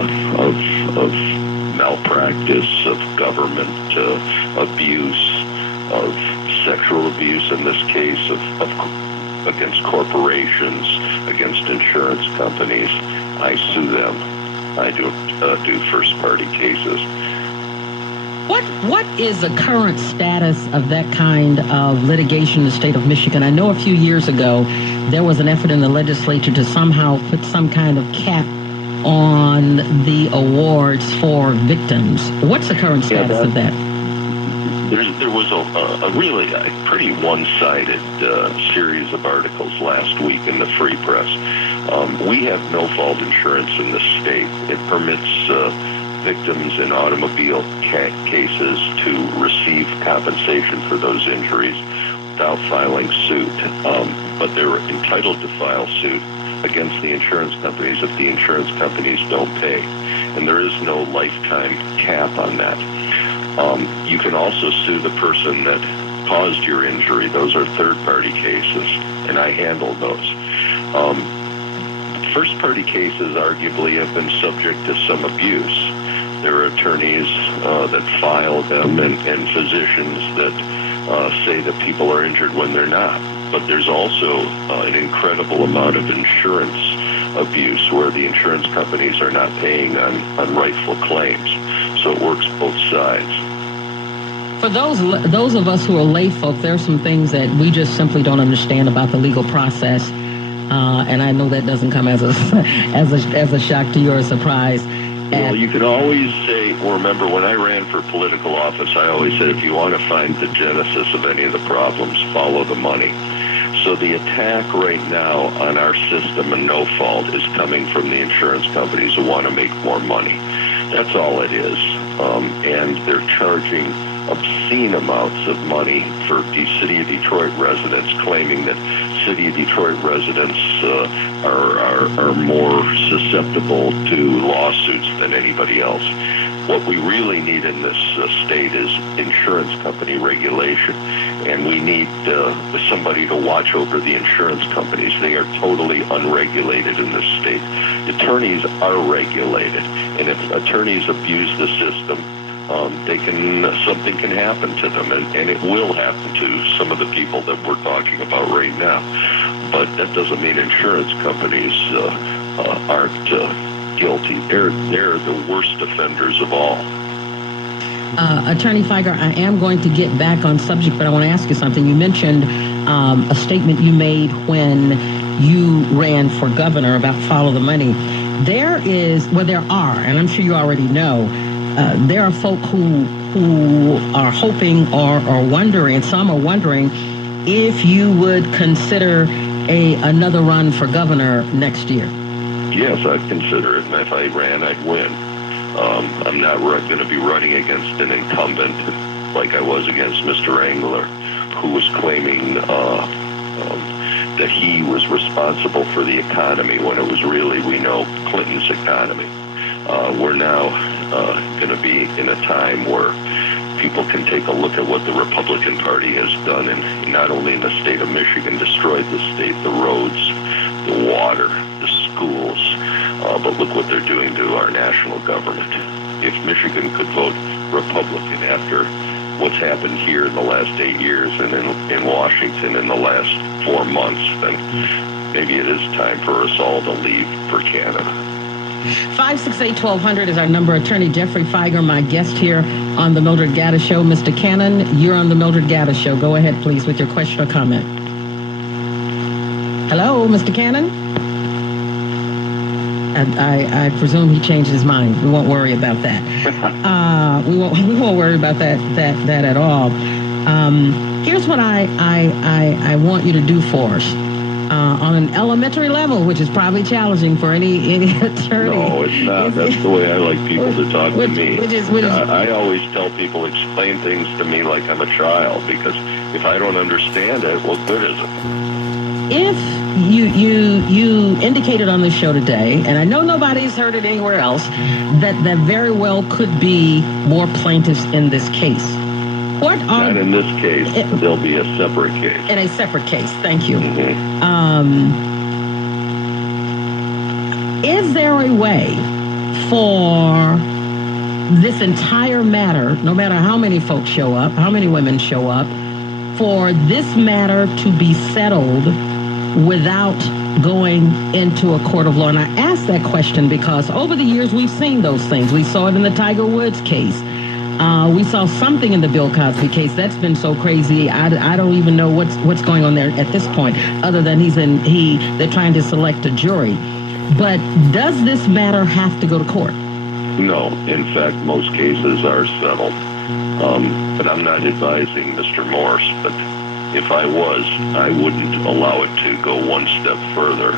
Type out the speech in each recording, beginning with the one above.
of malpractice, of government abuse, of sexual abuse in this case, of against corporations, against insurance companies. I sue them. I don't do first-party cases. What is the current status of that kind of litigation in the state of Michigan? I know a few years ago there was an effort in the legislature to somehow put some kind of cap on the awards for victims. What's the current status of that? There was a really pretty one-sided series of articles last week in the Free Press. We have no-fault insurance in this state. It permits victims in automobile cases to receive compensation for those injuries without filing suit. But they're entitled to file suit against the insurance companies if the insurance companies don't pay. And there is no lifetime cap on that. You can also sue the person that caused your injury. Those are third-party cases, and I handle those. First-party cases arguably have been subject to some abuse. There are attorneys that file them and physicians that say that people are injured when they're not. But there's also an incredible amount of insurance abuse where the insurance companies are not paying on rightful claims. So it works both sides. For those of us who are lay folk, there are some things that we just simply don't understand about the legal process, and I know that doesn't come as a shock to you or a surprise. Well, you can always say, remember, when I ran for political office, I always said, if you want to find the genesis of any of the problems, follow the money. So the attack right now on our system and no fault is coming from the insurance companies who want to make more money. That's all it is. And they're charging obscene amounts of money for City of Detroit residents, claiming that City of Detroit residents are more susceptible to lawsuits than anybody else. What we really need in this state is insurance company regulation, and we need somebody to watch over the insurance companies. They are totally unregulated in this state. Attorneys are regulated, and if attorneys abuse the system, something can happen to them, and it will happen to some of the people that we're talking about right now. But that doesn't mean insurance companies aren't guilty. They're the worst offenders of all. Attorney Fieger, I am going to get back on subject, but I want to ask you something. You mentioned a statement you made when you ran for governor about follow the money. There are, and I'm sure you already know, there are folk who are hoping or wondering, and some are wondering, if you would consider another run for governor next year. Yes, I'd consider it, and if I ran, I'd win. I'm not going to be running against an incumbent like I was against Mr. Engler, who was claiming that he was responsible for the economy when it was really, we know, Clinton's economy. We're now going to be in a time where people can take a look at what the Republican Party has done, and not only in the state of Michigan, destroyed the state, the roads, the water, the schools, but look what they're doing to our national government. If Michigan could vote Republican after what's happened here in the last 8 years and in Washington in the last 4 months, then maybe it is time for us all to leave for Canada. 568-1200 is our number. Attorney Jeffrey Fieger, my guest here on the Mildred Gaddis Show. Mr. Cannon, you're on the Mildred Gaddis Show. Go ahead, please, with your question or comment. Hello, Mr. Cannon? I presume he changed his mind. We won't worry about that. We won't worry about that at all. Here's what I want you to do for us. On an elementary level, which is probably challenging for any attorney. No, it's not. That's the way I like people to talk to me. I always tell people, explain things to me like I'm a child, because if I don't understand it, what good is it? If you indicated on the show today, and I know nobody's heard it anywhere else, that very well could be more plaintiffs in this case. Not in this case. There'll be a separate case. In a separate case. Thank you. Mm-hmm. Is there a way for this entire matter, no matter how many folks show up, how many women show up, for this matter to be settled without going into a court of law? And I ask that question because over the years we've seen those things. We saw it in the Tiger Woods case. We saw something in the Bill Cosby case that's been so crazy. I don't even know what's going on there at this point, other than they're trying to select a jury. But does this matter have to go to court? No. In fact, most cases are settled. But I'm not advising Mr. Morse, but if I was, I wouldn't allow it to go one step further.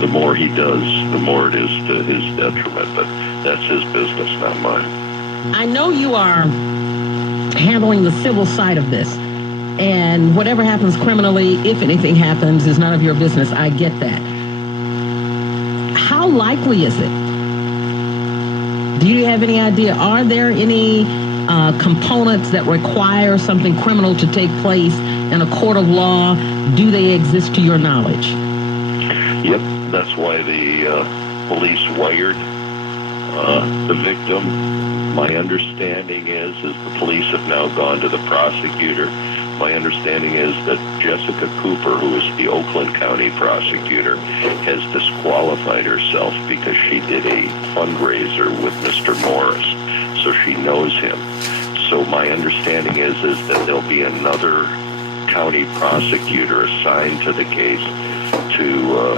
The more he does, the more it is to his detriment, but that's his business, not mine. I know you are handling the civil side of this, and whatever happens criminally, if anything happens, is none of your business. I get that. How likely is it? Do you have any idea? Are there any components that require something criminal to take place in a court of law? Do they exist to your knowledge? Yep, that's why the police wired the victim. My understanding is the police have now gone to the prosecutor. My understanding is that Jessica Cooper, who is the Oakland County prosecutor, has disqualified herself because she did a fundraiser with Mr. Morris, so she knows him. So my understanding is that there'll be another county prosecutor assigned to the case to